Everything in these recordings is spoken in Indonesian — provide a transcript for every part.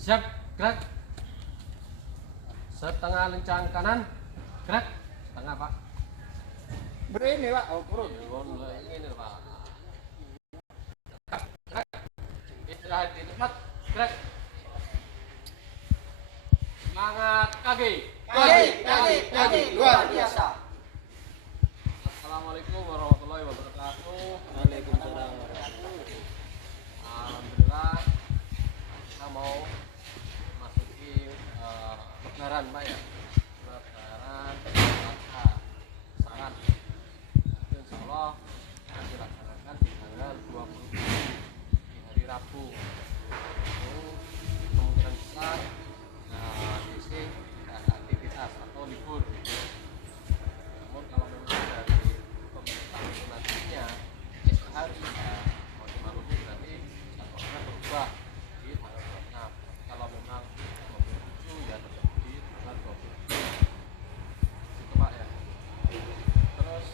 Siap, gerak. Setengah lincang kanan, gerak. Setengah Pak. Begini Pak, oh turun. Ini Pak. Gerak. Istirahat di tempat, gerak. Semangat kaki. Kaki, luar biasa. Assalamualaikum warahmatullahi wabarakatuh. Waalaikumsalam warahmatullahi. Alhamdulillah kita mau masuki lebaran Pak ya. Lebaran Pasca Saran. Insya Allah akan dilaksanakan di tanggal 27 di hari Rabu. Itu kemungkinan besar isi tidak ada aktivitas atau libur. Namun kalau memang dari pemerintah itu nantinya hari mau dimaklumi berarti jadwalnya berubah di tanggal 26. Kalau memang 27 ya tetap di tanggal 27 itu Pak ya. Terus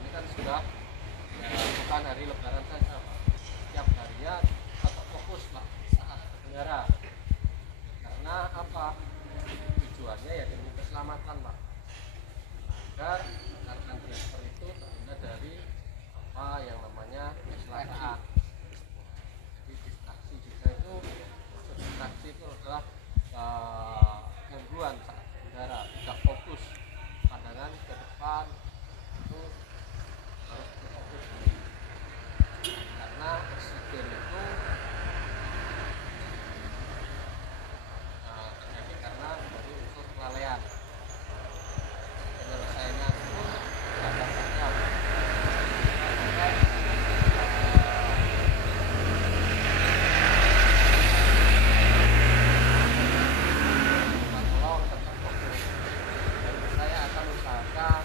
ini kan sudah ya, bukan hari lebaran saja Pak, setiap harinya tetap fokus Pak saat berkendara. Karena apa? Tujuannya ya demi keselamatan Pak, agar rekan driver itu terhindar dari apa yang namanya kecelakaan. Jadi distraksi juga itu, maksud distraksi itu adalah gangguan saat berkendara, tidak fokus, pandangan ke depan itu harus berfokus. Karena eksiden itu terjadi karena dari unsur kelalaian. Penyelesaiannya itu tidak saja tolong tetap fokus. Dan saya akan usahakan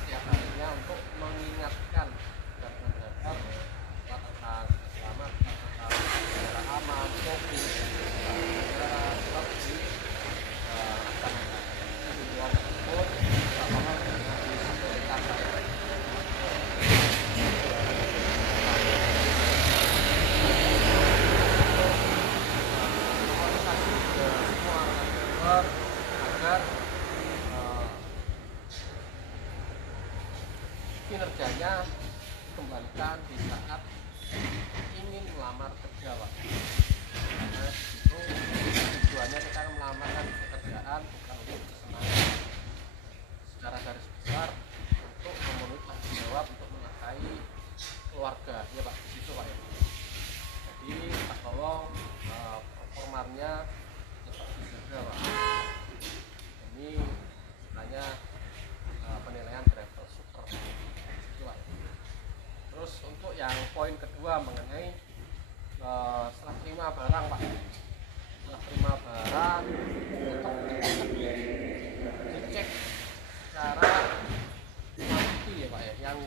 setiap harinya untuk mengingatkan dan menjaga tentang keselamatan, tentang secara aman, fokus, secara tetap di tujuan tersebut. Mohon disampaikan saya. Agar kinerjanya dikembalikan di saat ingin melamar kerja Pak. Karena itu tujuannya kita melamar pekerjaan bukan untuk kesenangan, secara garis besar untuk memenuhi tanggung jawab untuk menafkahi keluarga ya Pak, gitu Pak ya. Jadi Pak tolong performanya tetap dijaga Pak. Ini hanya penilaian driver super itu Pak. Terus untuk yang poin kedua mengenai setelah terima barang Pak, setelah terima barang tetap dicek secara pasti ya Pak ya, yang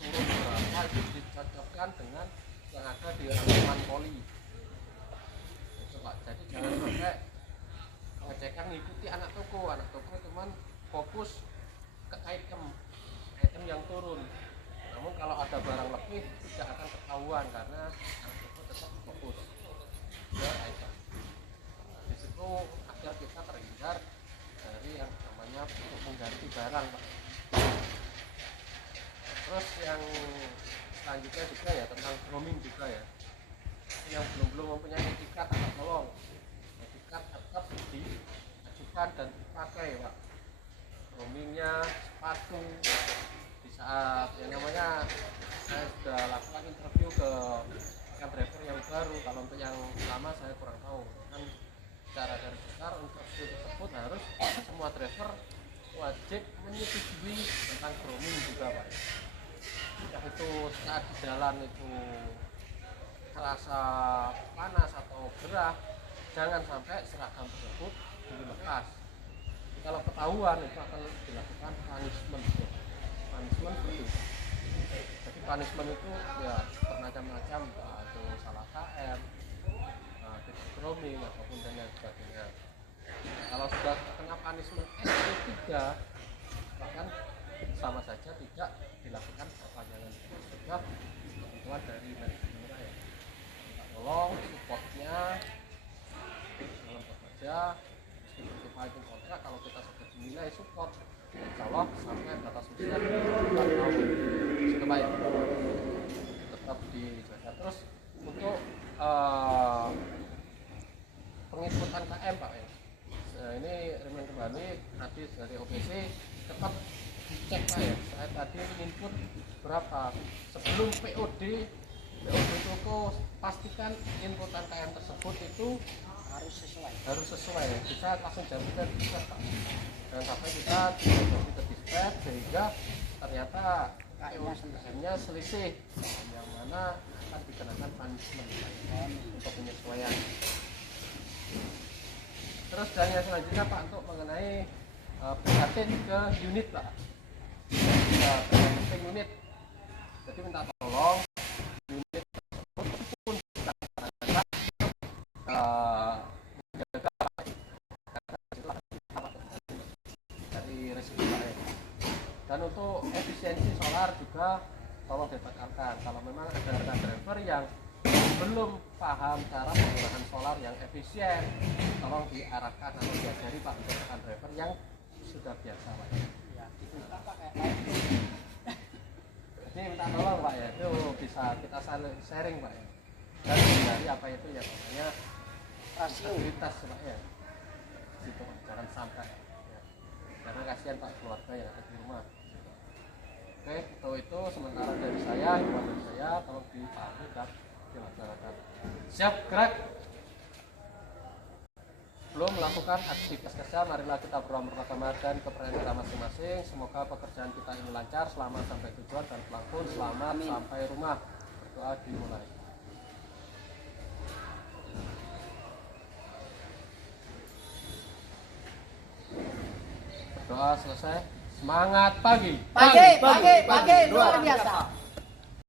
turun berapa itu dicocokkan dengan yang ada di rangkuman poli itu Pak. Jadi jangan sampai pengecekan mengikuti anak toko cuman fokus ke item yang turun. Namun kalau ada barang lebih tidak akan ketahuan karena anak toko tetap fokus ke item. Nah, di situ agar kita terhindar dari yang namanya untuk mengganti barang Pak. Terus yang selanjutnya juga ya tentang grooming juga ya. Yang belum mempunyai etikat tolong etikat tetap diajukan dan dipakai Pak. Groomingnya, sepatu di saat yang namanya saya sudah lakukan interview ke rekan driver yang baru. Kalau untuk yang lama saya kurang tahu kan, secara garis besar interview tersebut harus semua driver wajib menyetujui tentang grooming juga Pak. Yang itu saat di jalan itu terasa panas atau gerah, jangan sampai seragam tersebut dilepas. Kalau ketahuan itu akan dilakukan punishment itu. Jadi punishment itu ya bermacam-macam, itu salah KM, tidak grooming ataupun dan lain sebagainya. Kalau sudah kena punishment SP3 bahkan sama saja tidak dilakukan perpanjangan sebab ketentuan dari manajemen raya. Tolong supportnya kita meskipun kita izin kontrak, kalau kita sudah dinilai support, insya Allah sampai batas usia 4 tahun itu baik tetap dijaga. Terus untuk penginputan KM Pak ya, ini remen kembali tadi dari OPC tetap dicek Pak ya. Saya tadi input berapa sebelum POD itu pastikan inputan KM tersebut itu harus sesuai ya. Bisa langsung jam kita dispatch Pak, dan sampai kita tidak dispatch sehingga ternyata KM-nya selisih, yang mana akan dikenakan punishment untuk penyesuaian. Terus dan yang selanjutnya Pak, untuk mengenai prihatin ke unit Pak, prihatin unit, jadi minta tolong unit tersebut pun kita dari resiko Pak ya. Dan untuk efisiensi solar juga tolong ditekankan. Kalau memang ada rekan driver yang belum paham cara penggunaan solar yang efisien, tolong diarahkan atau diajari Pak untuk rekan driver yang sudah biasa Pak. Ya, dibuka Pak kayak Jadi minta tolong Pak ya, itu bisa kita sharing Pak ya. Dan dari apa itu ya namanya fasilitas Pak ya. Situ Pak, jangan sampai ya. Karena kasihan Pak keluarga yang ada di rumah. Oke, itu sementara dari saya, himbauan dari saya, tolong dipahami dan dilaksanakan. Siap, gerak. Belum melakukan aktivitas kerja, marilah kita berdoa dan kepercayaan kita masing-masing. Semoga pekerjaan kita ini lancar, selamat sampai tujuan dan pulang pun selamat sampai rumah. Berdoa dimulai. Berdoa selesai. Semangat pagi. pagi luar biasa.